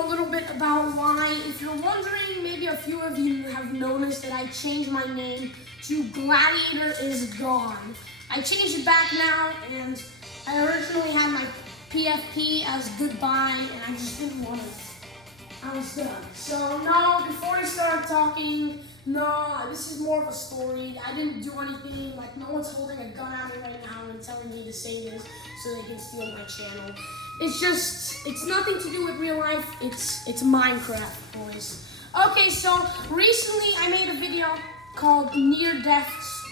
a little bit about why. If you're wondering, maybe a few of you have noticed that I changed my name to Gladiator is Gone. I changed it back now, and I originally had my PFP as Goodbye, and I just didn't want it. I was done. So no, before I start talking, no, this is more of a story. I didn't do anything. Like, no one's holding a gun at me right now and telling me to say this so they can steal my channel. It's nothing to do with real life. It's Minecraft, boys. Okay, so recently I made a video called Near Death's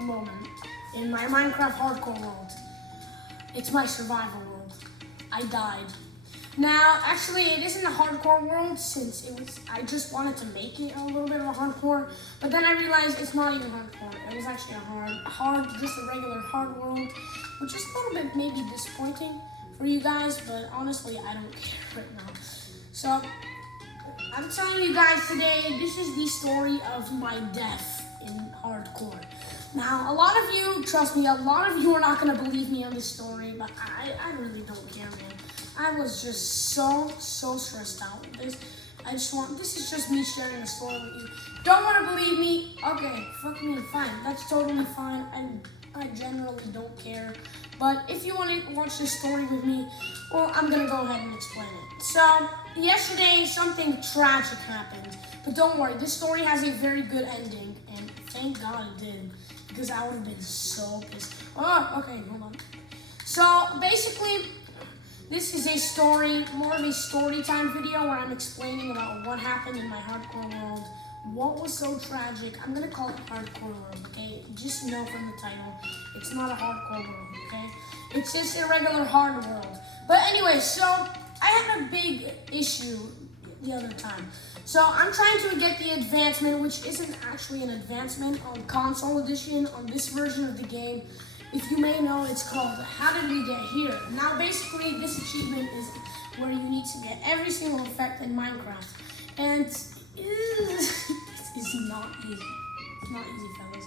Moment in my Minecraft hardcore world. It's my survival world. I died. Now, actually, it isn't a hardcore world since I just wanted to make it a little bit of a hardcore, but then I realized it's not even hardcore. It was actually just a regular hard world, which is a little bit maybe disappointing for you guys, but honestly, I don't care right now. So, I'm telling you guys today, this is the story of my death in hardcore. Now, a lot of you, trust me, a lot of you are not going to believe me on this story, but I really don't care, man. I was just so stressed out with this. This is just me sharing a story with you. Don't want to believe me? Okay, fuck me, fine. That's totally fine. I generally don't care. But if you want to watch this story with me, well, I'm going to go ahead and explain it. So, yesterday, something tragic happened. But don't worry, this story has a very good ending. And thank God it did. Because I would have been so pissed. Oh, okay, hold on. So, basically, this is a story, more of a story time video where I'm explaining about what happened in my hardcore world. What was so tragic? I'm going to call it hardcore world, okay? Just know from the title, it's not a hardcore world, okay? It's just a regular hard world. But anyway, so I had a big issue the other time. So I'm trying to get the advancement, which isn't actually an advancement on console edition on this version of the game. If you may know, it's called How Did We Get Here? Now, basically, this achievement is where you need to get every single effect in Minecraft. And it's not easy. It's not easy, fellas.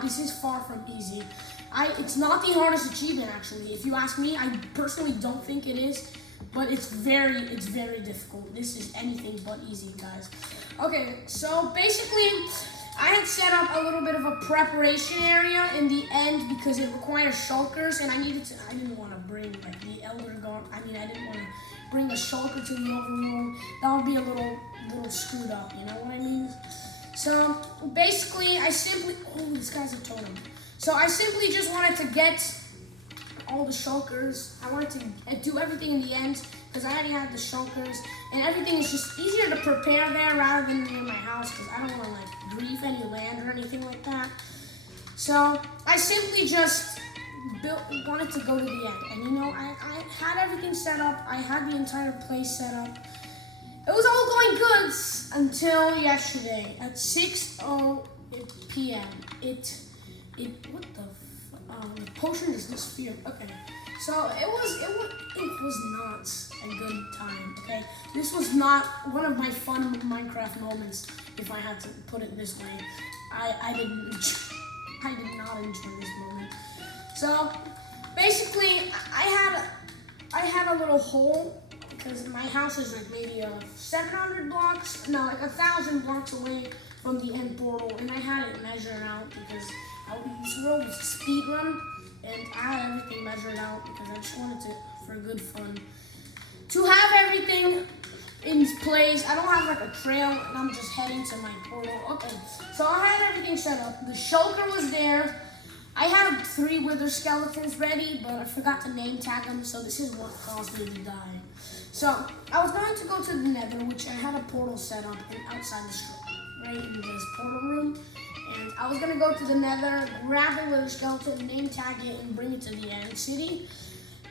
This is far from easy. It's not the hardest achievement, actually. If you ask me, I personally don't think it is, but it's very difficult. This is anything but easy, guys. Okay, so basically, I had set up a little bit of a preparation area in the end because it requires shulkers, and I didn't want to bring like the elder guard. I didn't want to bring a shulker to the overworld. That would be a little screwed up, you know what I mean? So basically, this guy's a totem. So I simply just wanted to get all the shulkers. I wanted to do everything in the end because I already had the shulkers, and everything is just easier to prepare there rather than in my house because I don't want to like grief any land or anything like that. So I simply just wanted to go to the end, and you know, I had everything set up. I had the entire place set up. It was all going good until yesterday at 6:00 p.m. The potion is disappeared. Okay, so it was not a good time. Okay, this was not one of my fun Minecraft moments. If I had to put it this way, I did not enjoy this moment. So basically, I had a little hole because my house is like maybe 700 blocks, no, like 1,000 blocks away from the end portal, and I had it measured out because this world was a speed run, and I had everything measured out because I just wanted to, for good fun, to have everything in place. I don't have like a trail, and I'm just heading to my portal. Okay, so I had everything set up. The shulker was there. I had 3 wither skeletons ready, but I forgot to name tag them, so this is what caused me to die. So I was going to go to the nether, which I had a portal set up outside the store, right in this portal room. And I was gonna go to the nether, grab the wither skeleton, name tag it, and bring it to the end city.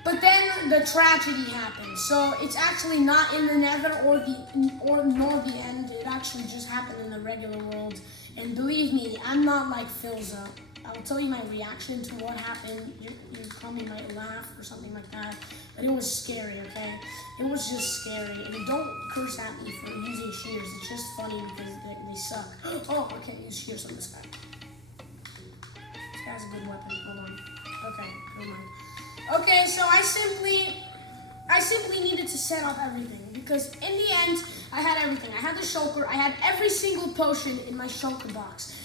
But then the tragedy happened. So it's actually not in the nether nor the end. It actually just happened in the regular world. And believe me, I'm not like Philza. I will tell you my reaction to what happened. You probably might laugh or something like that. But it was scary, okay? It was just scary. And don't curse at me for using shears. It's just funny because they suck. Oh, I can't use shears on this guy. This guy's a good weapon. Hold on. Okay, never mind. Okay, so I simply needed to set up everything. because in the end, I had everything. I had the shulker. I had every single potion in my shulker box,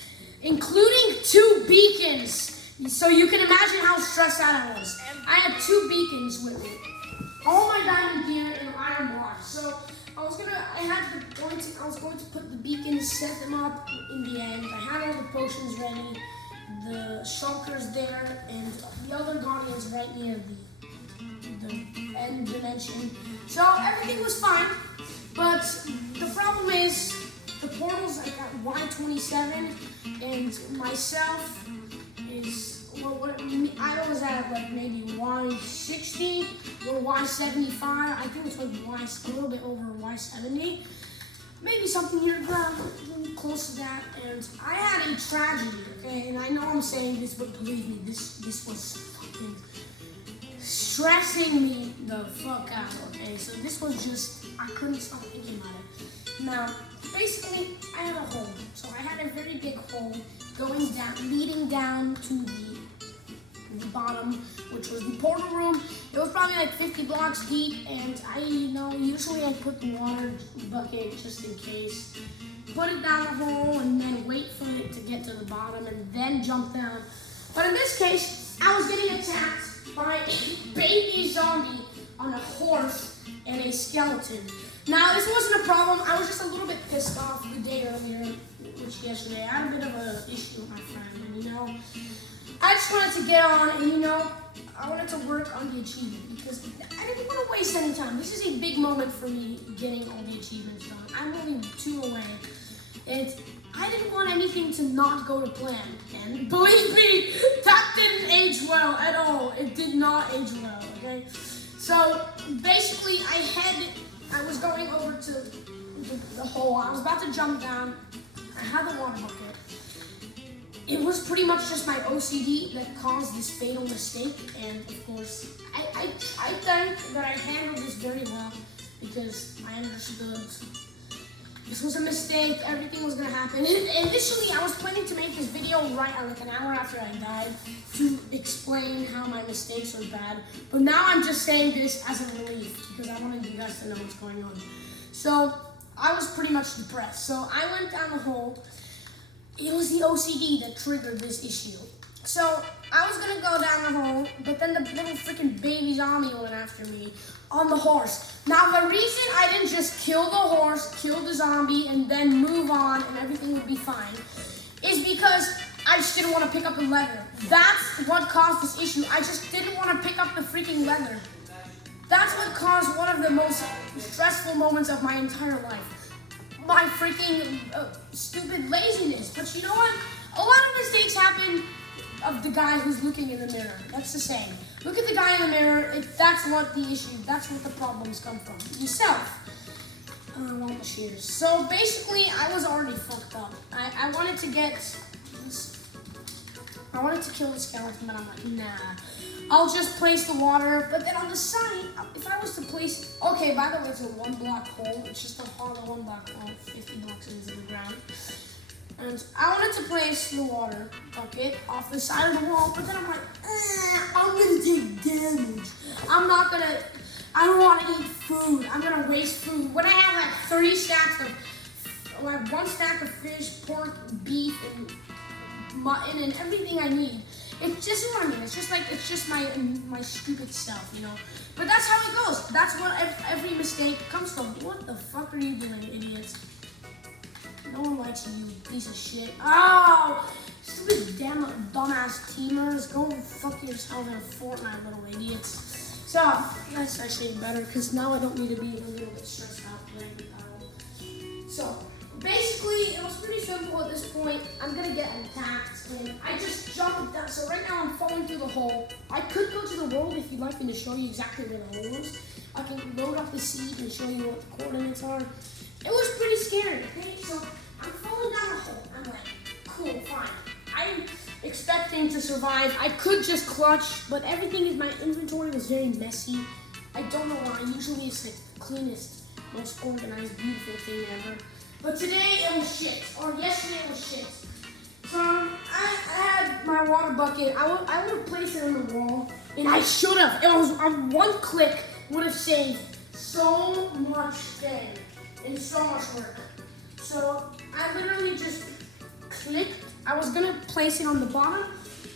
including 2 beacons. So you can imagine how stressed out I was. I had 2 beacons with me, all my diamond gear and iron blocks. So I was going to put the beacons, set them up in the end. I had all the potions ready, the shulkers there, and the other guardians right near the end dimension. So everything was fine, but the problem is the portals. I got Y27, and myself is, I was at like maybe Y60 or Y75. I think it's like a little bit over Y70. Maybe something near the ground, close to that. And I had a tragedy, okay? And I know I'm saying this, but believe me, this was fucking stressing me the fuck out, okay? So this was just, I couldn't stop thinking about it. Now, basically, I had a hole. So I had a very big hole going down, leading down to the bottom, which was the portal room. It was probably like 50 blocks deep, and usually I put the water bucket just in case. Put it down the hole and then wait for it to get to the bottom and then jump down. But in this case, I was getting attacked by a baby zombie on a horse and a skeleton. Now, this wasn't a problem. I was just a little bit pissed off the day earlier, which yesterday. I had a bit of an issue with my friend, and I just wanted to get on and, I wanted to work on the achievement because I didn't want to waste any time. This is a big moment for me getting all the achievements done. I'm only 2 away, and I didn't want anything to not go to plan. And believe me, that didn't age well at all. It did not age well, okay? So basically, I was going over to the hole. I was about to jump down. I had the water bucket. It was pretty much just my OCD that caused this fatal mistake, and of course, I think that I handled this very well because I understood this was a mistake, everything was gonna happen. And initially, I was planning to make this video like an hour after I died to explain how my mistakes are bad, but now I'm just saying this as a relief because I wanted you guys to know what's going on. So I was pretty much depressed, so I went down the hole. It was the OCD that triggered this issue. So I was gonna go down the hole, but then the little freaking baby zombie went after me on the horse. Now the reason I didn't just kill the horse, kill the zombie, and then move on and everything would be fine is because I just didn't want to pick up the leather. That's what caused this issue. I just didn't want to pick up the freaking leather. That's what caused one of the most stressful moments of my entire life. My freaking stupid laziness. But you know what? A lot of mistakes happen of the guy who's looking in the mirror. That's the saying. Look at the guy in the mirror. That's what the issue, that's what the problems come from. Yourself. I want the shears. So basically, I was already fucked up. I wanted to kill the skeleton, but I'm like, nah. I'll just place the water, but then on the side, if I was to place, okay, by the way, it's a 1 block hole. It's just a hollow 1 block hole, 50 blocks into the ground. And I wanted to place the water bucket off the side of the wall, but then I'm like, I'm gonna take damage. I don't want to eat food. I'm gonna waste food. When I have like 30 stacks of, like 1 stack of fish, pork, beef, and mutton, and everything I need. It's just what I mean. It's just my stupid self, But that's how it goes. That's what every mistake comes from. What the fuck are you doing, idiots? No one likes you, piece of shit. Oh, stupid dumbass teamers. Go fuck yourself in a Fortnite, little idiots. So that's actually better because now I don't need to be a little bit stressed out playing with that. So basically, it was pretty simple at this point. I'm gonna get attacked, and I just jumped down. So right now I'm falling through the hole. I could go to the world if you'd like me to show you exactly where the hole is. I can load up the seed and show you what the coordinates are. It was pretty scary, okay? So I'm falling down the hole. I'm like, cool, fine. I'm expecting to survive. I could just clutch, but everything in my inventory was very messy. I don't know why. Usually it's like the cleanest, most organized, beautiful thing ever. But today it was shit, or yesterday it was shit. So I had my water bucket. I would have placed it on the wall, and I should have. It was on 1 click would have saved so much thing and so much work. So I literally just clicked. I was gonna place it on the bottom,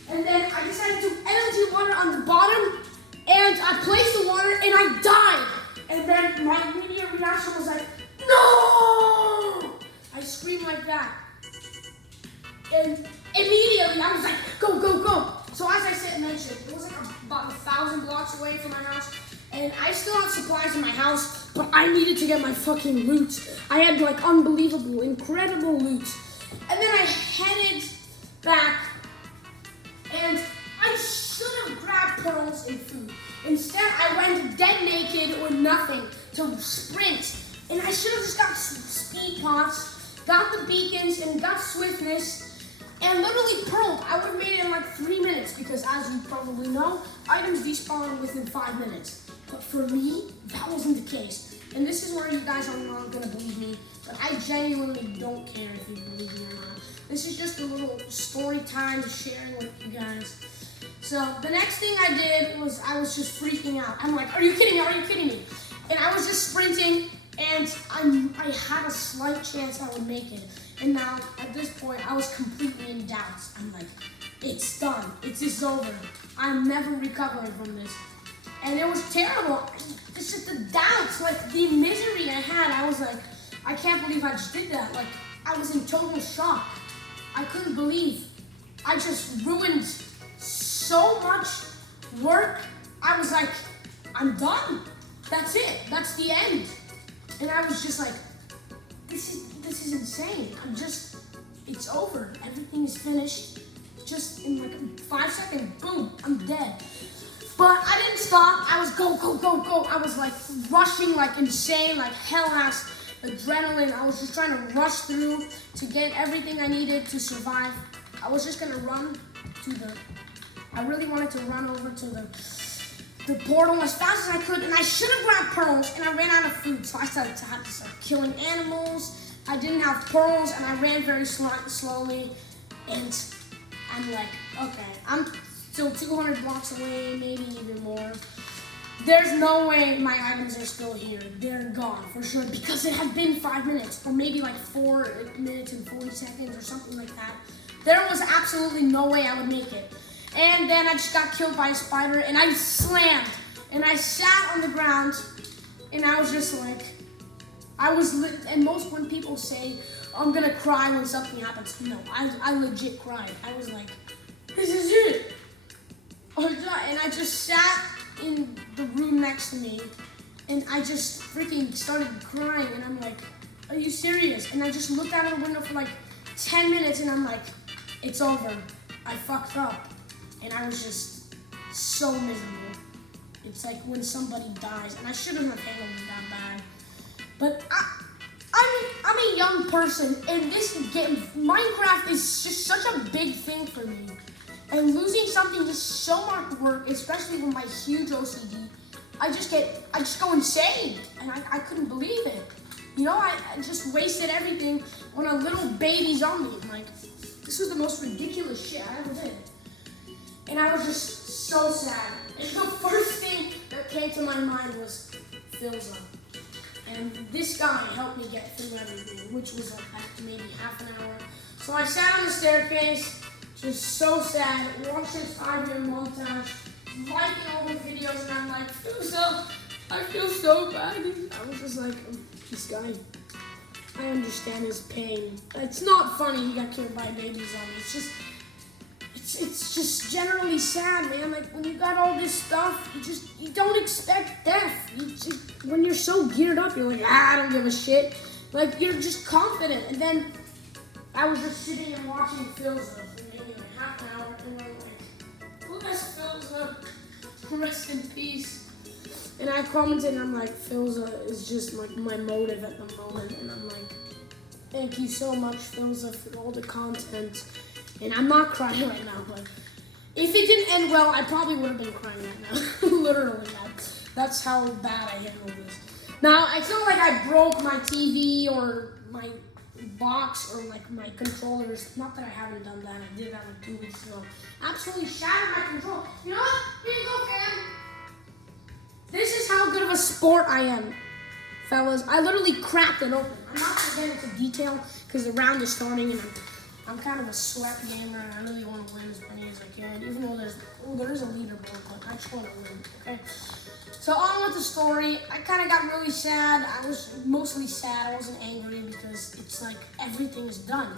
and then I decided to energy water on the bottom, and I placed the water and I died. And then my immediate reaction was like, no! I screamed like that. And immediately I was like, go, go, go. So as I mentioned, it was like about 1,000 blocks away from my house. And I still have supplies in my house, but I needed to get my fucking loot. I had like unbelievable, incredible loot. And then I headed back, and I should have grabbed pearls and food. Instead, I went dead naked with nothing to sprint. And I should have just got speed pots, got the beacons, and got swiftness, and literally pearled. I would have made it in like 3 minutes, because as you probably know, items despawn within 5 minutes. But for me, that wasn't the case. And this is where you guys are not gonna believe me, but I genuinely don't care if you believe me or not. This is just a little story time sharing with you guys. So the next thing I did was I was just freaking out. I'm like, are you kidding me? Are you kidding me? And I was just sprinting, and I had a slight chance I would make it. And now at this point, I was completely in doubt. I'm like, it's done. It's over. I'm never recovering from this. And it was terrible. It's just the doubts, like the misery I had. I was like, I can't believe I just did that. Like, I was in total shock. I couldn't believe I just ruined so much work. I was like, I'm done. That's it. That's the end. And I was just like, this is insane. It's over. Everything is finished. Just in like 5 seconds, boom, I'm dead. But I didn't stop. I was go, go, go, go. I was like rushing like insane, like hell-ass adrenaline. I was just trying to rush through to get everything I needed to survive. I was just gonna run to I really wanted to run over to the portal as fast as I could, and I should have grabbed pearls, and I ran out of food, so I started to have to start killing animals. I didn't have pearls, and I ran very slowly, and I'm like, okay, I'm still 200 blocks away, maybe even more. There's no way my items are still here. They're gone for sure, because it had been 5 minutes, or maybe like 4 minutes and 40 seconds or something like that. There was absolutely no way I would make it. And then I just got killed by a spider, and I slammed, and I sat on the ground, and I was just like, and most when people say, I'm gonna cry when something happens, no, I legit cried. I was like, this is it. And I just sat in the room next to me, and I just freaking started crying, and I'm like, are you serious? And I just looked out of the window for like 10 minutes, and I'm like, it's over. I fucked up. And I was just so miserable. It's like when somebody dies, and I shouldn't have handled it that bad. But I'm a young person, and this game, Minecraft, is just such a big thing for me. And losing something is so much work, especially with my huge OCD. I just go insane, and I couldn't believe it. You know, I just wasted everything on a little baby zombie. Like, this was the most ridiculous shit I ever did. And I was just so sad. And the first thing that came to my mind was Philza. And this guy helped me get through everything, which was like maybe half an hour. So I sat on the staircase, just so sad, watched this 5-year montage, liking all the videos, and I'm like, Philza, I feel so bad. I was just like, this guy, I understand his pain. It's not funny he got killed by a baby zombie. It's just generally sad, man. Like, when you got all this stuff, you don't expect death. When you're so geared up, you're like, I don't give a shit. Like, you're just confident. And then I was just sitting and watching Philza for maybe like half an hour, and I'm like, bless Philza, rest in peace. And I commented, and I'm like, Philza is just like my motive at the moment. And I'm like, thank you so much, Philza, for all the content. And I'm not crying right now, but if it didn't end well, I probably would have been crying right now. Literally, that's how bad I handled this. Now, it's not like I broke my TV or my box or like my controllers. Not that I haven't done that. I did that like 2 weeks ago. Absolutely shattered my controller. You know what? Here you go, fam. This is how good of a sport I am, fellas. I literally cracked it open. I'm not gonna get into detail because the round is starting and I'm kind of a sweat gamer and I really want to win as many as I can, even though there is a leaderboard, but I just want to win, okay? So on with the story. I kind of got really sad. I was mostly sad. I wasn't angry because it's like everything is done.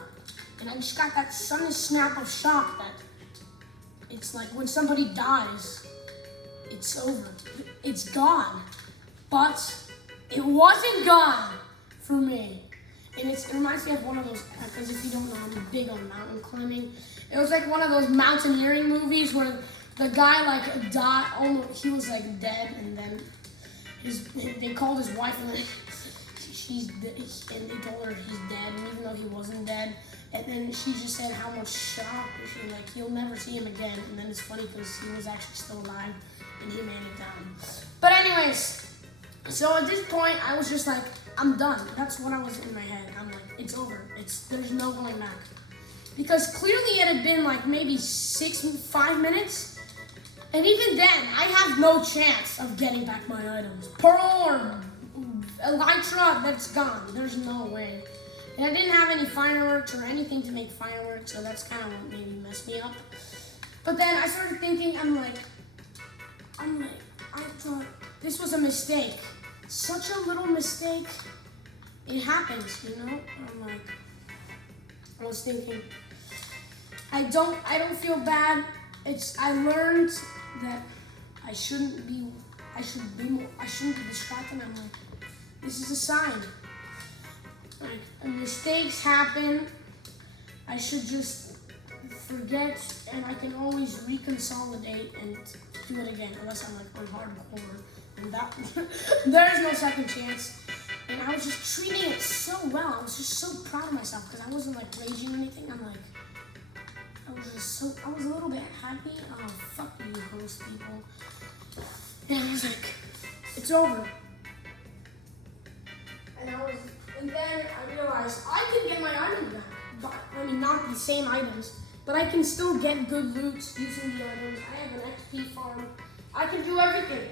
And I just got that sudden snap of shock that it's like when somebody dies, it's over. It's gone. But it wasn't gone for me. And it reminds me of one of those, because if you don't know, I'm big on mountain climbing. It was like one of those mountaineering movies where the guy like died, almost, he was like dead, and then they called his wife and then and they told her he's dead, and even though he wasn't dead, and then she just said how much shock, she like, you'll never see him again, and then it's funny because he was actually still alive, and he made it down. But anyways, so at this point, I was just like, I'm done. That's what I was in my head. I'm like, it's over. There's no going back. Because clearly it had been like maybe 5 minutes. And even then, I have no chance of getting back my items. Pearl or Elytra, that's gone. There's no way. And I didn't have any fireworks or anything to make fireworks, so that's kind of what maybe messed me up. But then I started thinking, I'm like, I thought this was a mistake. Such a little mistake. It happens, you know? I'm like, I was thinking, I don't feel bad. I learned that I shouldn't be distracted. I'm like, this is a sign. Like, mistakes happen. I should just forget, and I can always reconsolidate and do it again, unless I'm like on hardcore. And that there's no second chance. And I was just treating it so well. I was just so proud of myself because I wasn't like raging or anything. I'm like, I was a little bit happy. Oh, fuck you, host people. And I was like, it's over. And then I realized I can get my items back. But, I mean, not the same items, but I can still get good loot using the items. I have an XP farm. I can do everything.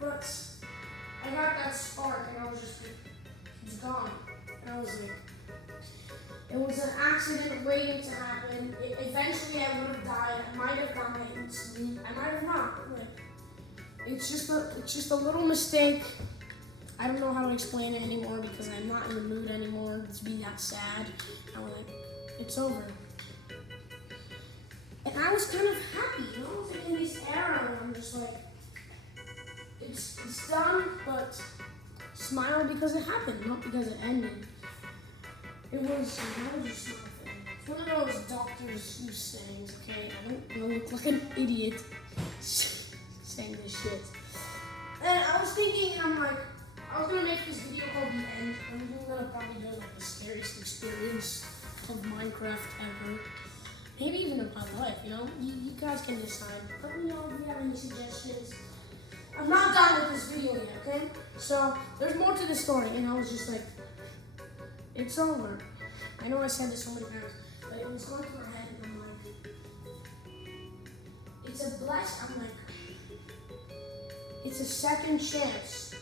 But I got that spark and I was just like, it's gone. And I was like, it was an accident waiting to happen. Eventually I would have died. I might have gotten my instant. I might have not. Like, it's just a little mistake. I don't know how to explain it anymore because I'm not in the mood anymore to be that sad. I was like, it's over. And I was kind of happy, you know? I was like in this era where I'm just like, it's done, but smile because it happened, not because it ended. It was just nothing. It's one of those Dr. Seuss sayings, okay? I don't want to look like an idiot saying this shit. And I was thinking, and I'm like, I was gonna make this video called The End. I'm gonna probably do like the scariest experience of Minecraft ever. Maybe even of my life, you know? You guys can decide. Let me know if you have any suggestions. I'm not done with this video yet, okay? So, there's more to the story, and I was just like, it's over. I know I said this so many times, but it was going through my head, and I'm like, it's a blessing. I'm like, it's a second chance.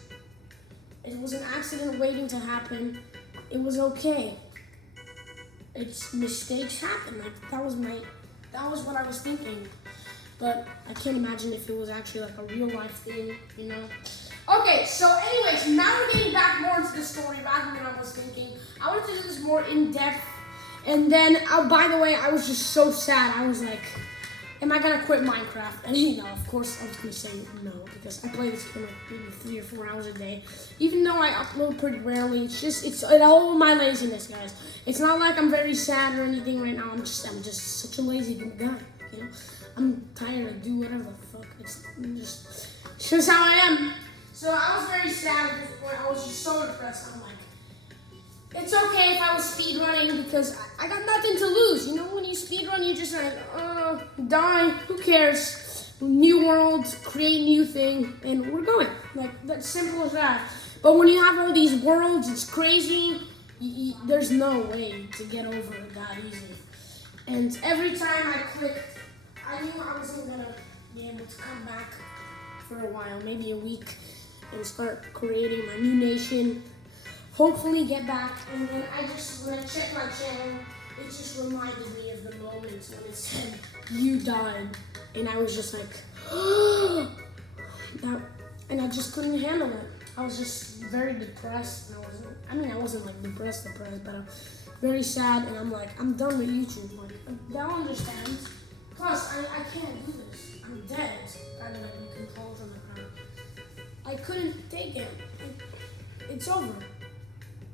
It was an accident waiting to happen. It was okay. It's mistakes happen. Like that was what I was thinking. But I can't imagine if it was actually like a real life thing, you know? Okay, so anyways, now we're getting back more into the story rather than I was thinking. I wanted to do this more in depth. And then, by the way, I was just so sad. I was like, am I gonna quit Minecraft? And you know, of course, I was gonna say no because I play this game like maybe 3 or 4 hours a day. Even though I upload pretty rarely, it's all my laziness, guys. It's not like I'm very sad or anything right now. I'm just such a lazy guy, you know. I'm tired of do whatever the fuck. It's just how I am. So I was very sad at this point. I was just so depressed. I'm like, it's okay if I was speedrunning because I got nothing to lose. You know, when you speedrun, you're just like, die, who cares? New world, create new thing, and we're going. Like, that's simple as that. But when you have all these worlds, it's crazy. There's no way to get over it that easy. And every time I clicked, I knew I wasn't gonna be able to come back for a while, maybe a week. and start creating my new nation. Hopefully get back, and then when I checked my channel, it just reminded me of the moment when it said, you died. And I was just like, and I just couldn't handle it. I was just very depressed. And I wasn't like depressed, but I'm very sad. And I'm like, I'm done with YouTube. Like, they'll understand. Plus, I can't do this. I'm dead. I don't know, you can close on the ground. I couldn't take it. It's over.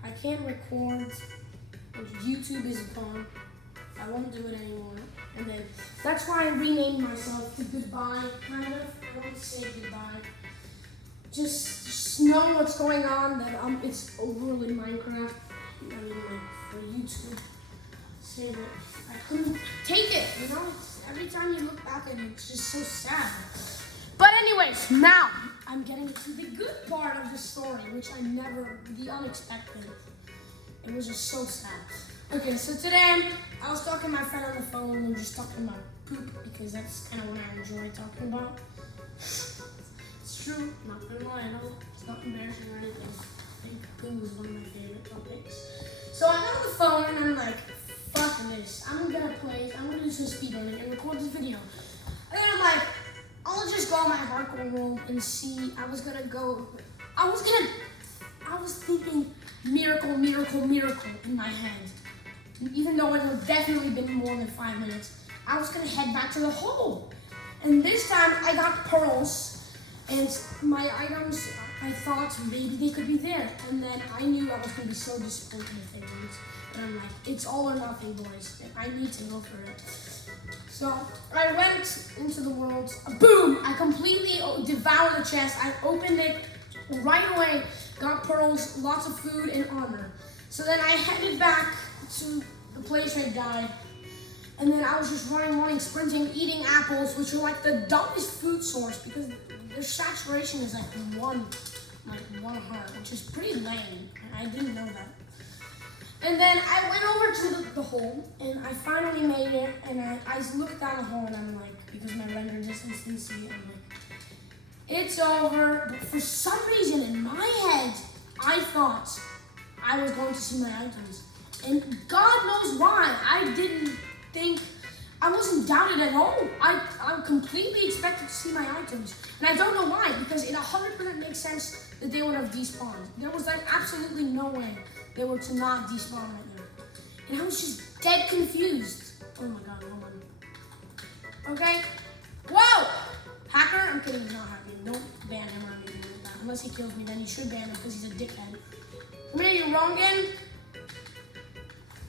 I can't record. YouTube is gone. I won't do it anymore. And then that's why I renamed myself to Goodbye, kind of. I won't say goodbye. Just know what's going on, that it's over with Minecraft. I mean, like, for YouTube. Save it. I couldn't take it, you know? Every time you look back at it, it's just so sad. But anyways, now I'm getting to the good part of the story, the unexpected. It was just so sad. Okay, so today I was talking to my friend on the phone and just talking about poop because that's kind of what I enjoy talking about. It's true, not gonna lie, I know it's not embarrassing or anything. I think poo is one of my favorite topics. So I got on the phone and I'm like, fuck this. I'm gonna do some speedrunning and record this video. And then I'm like, I'll just go on my hardcore roll and see. I was thinking miracle, miracle, miracle in my head. Even though it had definitely been more than 5 minutes, I was gonna head back to the hole. And this time I got pearls and my items, I thought maybe they could be there. And then I knew I was gonna be so disappointed if they weren't. And I'm like, it's all or nothing, boys. I need to go for it. So I went into the world, boom! I completely devoured the chest. I opened it right away, got pearls, lots of food, and armor. So then I headed back to the place where I died, and then I was just running, sprinting, eating apples, which are like the dumbest food source because their saturation is like one heart, which is pretty lame. I didn't know that. And then I went over to the hole, and I finally made it, and I looked down the hole, and I'm like, because my render distance didn't see it, I'm like, it's over. But for some reason in my head, I thought I was going to see my items. And God knows why. I wasn't doubted at all. I completely expected to see my items. And I don't know why, because it 100% makes sense that they would have despawned. There was like absolutely no way they were to not despawn right now. And I was just dead confused. Oh my God, hold on. Okay. Whoa! Hacker? I'm kidding, he's not hacker. Don't ban him or anything like that. Unless he kills me, then you should ban him because he's a dickhead. Come here, you wrong again.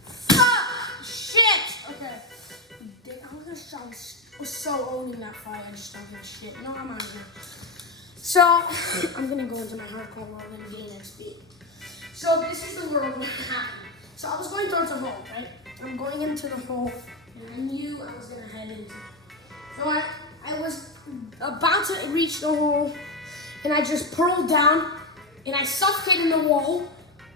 Fuck! Shit! Okay. I was so owning that fight, I just don't give a shit. No, I'm out of here. So, I'm gonna go into my hardcore world and gain XP. So, this is the world where it happened. So, I was going towards the hole, right? I'm going into the hole, and I knew I was gonna head into it. So, I was about to reach the hole, and I just pearled down, and I suffocated in the wall.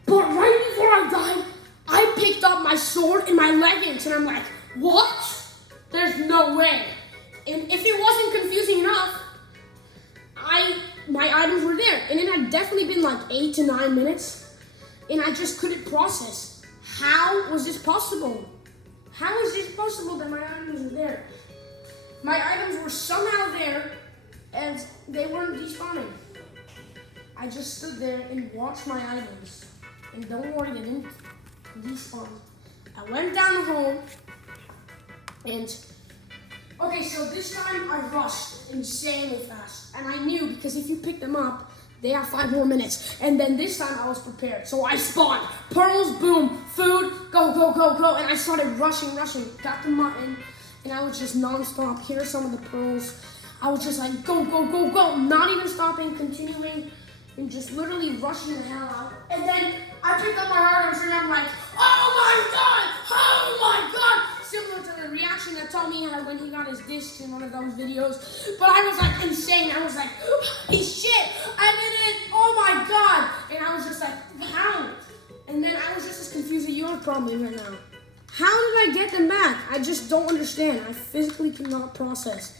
But right before I died, I picked up my sword and my leggings, and I'm like, what? There's no way. And if it wasn't confusing enough, my items were there. And it had definitely been like 8 to 9 minutes, and I just couldn't process. How was this possible? How is this possible that my items were there? My items were somehow there, and they weren't despawning. I just stood there and watched my items. And don't worry, they didn't despawn. I went down the hole, and okay, so this time I rushed insanely fast. And I knew, because if you pick them up, they have 5 more minutes. And then this time I was prepared. So I spawned. Pearls, boom, food, go, go, go, go. And I started rushing. Got the mutton, and I was just non-stop. Here are some of the pearls. I was just like, go, go, go, go. Not even stopping, continuing, and just literally rushing the hell out. And then I picked up my items, and I'm like, oh my God, oh my God. Similar to the reaction that Tommy had when he got his discs in one of those videos. But I was like insane. I was like, holy shit, I did it, oh my God. And I was just like, how? And then I was just as confused as you are probably right now. How did I get them back? I just don't understand. I physically cannot process.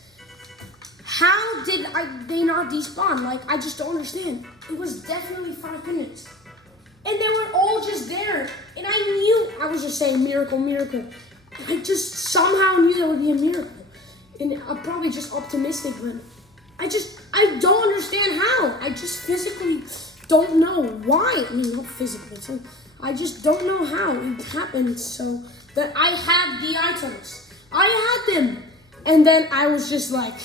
How did they not despawn? Like, I just don't understand. It was definitely 5 minutes. And they were all just there. And I knew, I was just saying miracle, miracle. I just somehow knew there would be a miracle. And I'm probably just optimistic, but I don't understand how. I just physically don't know why. I mean, not physically. So I just don't know how it happened. So that I had the items. I had them. And then I was just like,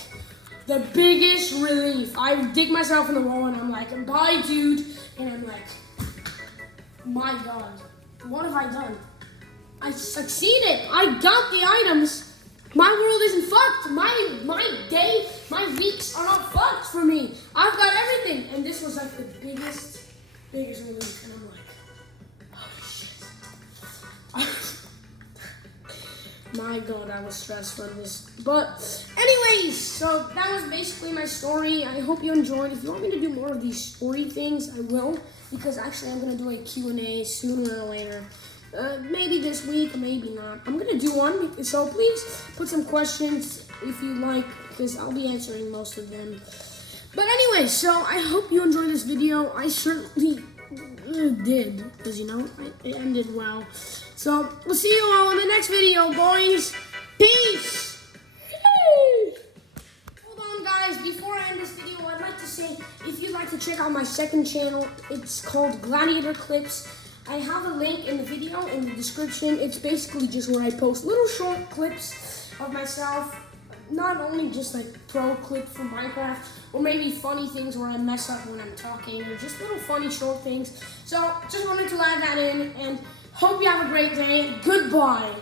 the biggest relief. I dig myself in the wall and I'm like, bye, dude. And I'm like, my God, what have I done? I succeeded. I got the items. My world isn't fucked. My day, my weeks are not fucked for me. I've got everything. And this was like the biggest relief. And I'm like, oh shit. My God, I was stressed from this. But anyways, so that was basically my story. I hope you enjoyed. If you want me to do more of these story things, I will. Because actually I'm going to do a Q&A sooner or later. Maybe this week, maybe not. I'm going to do one. So please put some questions if you like. Because I'll be answering most of them. But anyway, so I hope you enjoyed this video. I certainly did. Because, you know, it ended well. So, we'll see you all in the next video, boys. Peace! Hold on, guys. Before I end this video, I'd like to say, if you'd like to check out my second channel, it's called Gladiator Clips. I have a link in the video, in the description. It's basically just where I post little short clips of myself. Not only just like pro clip from Minecraft, or maybe funny things where I mess up when I'm talking, or just little funny short things. So, just wanted to add that in, and hope you have a great day. Goodbye.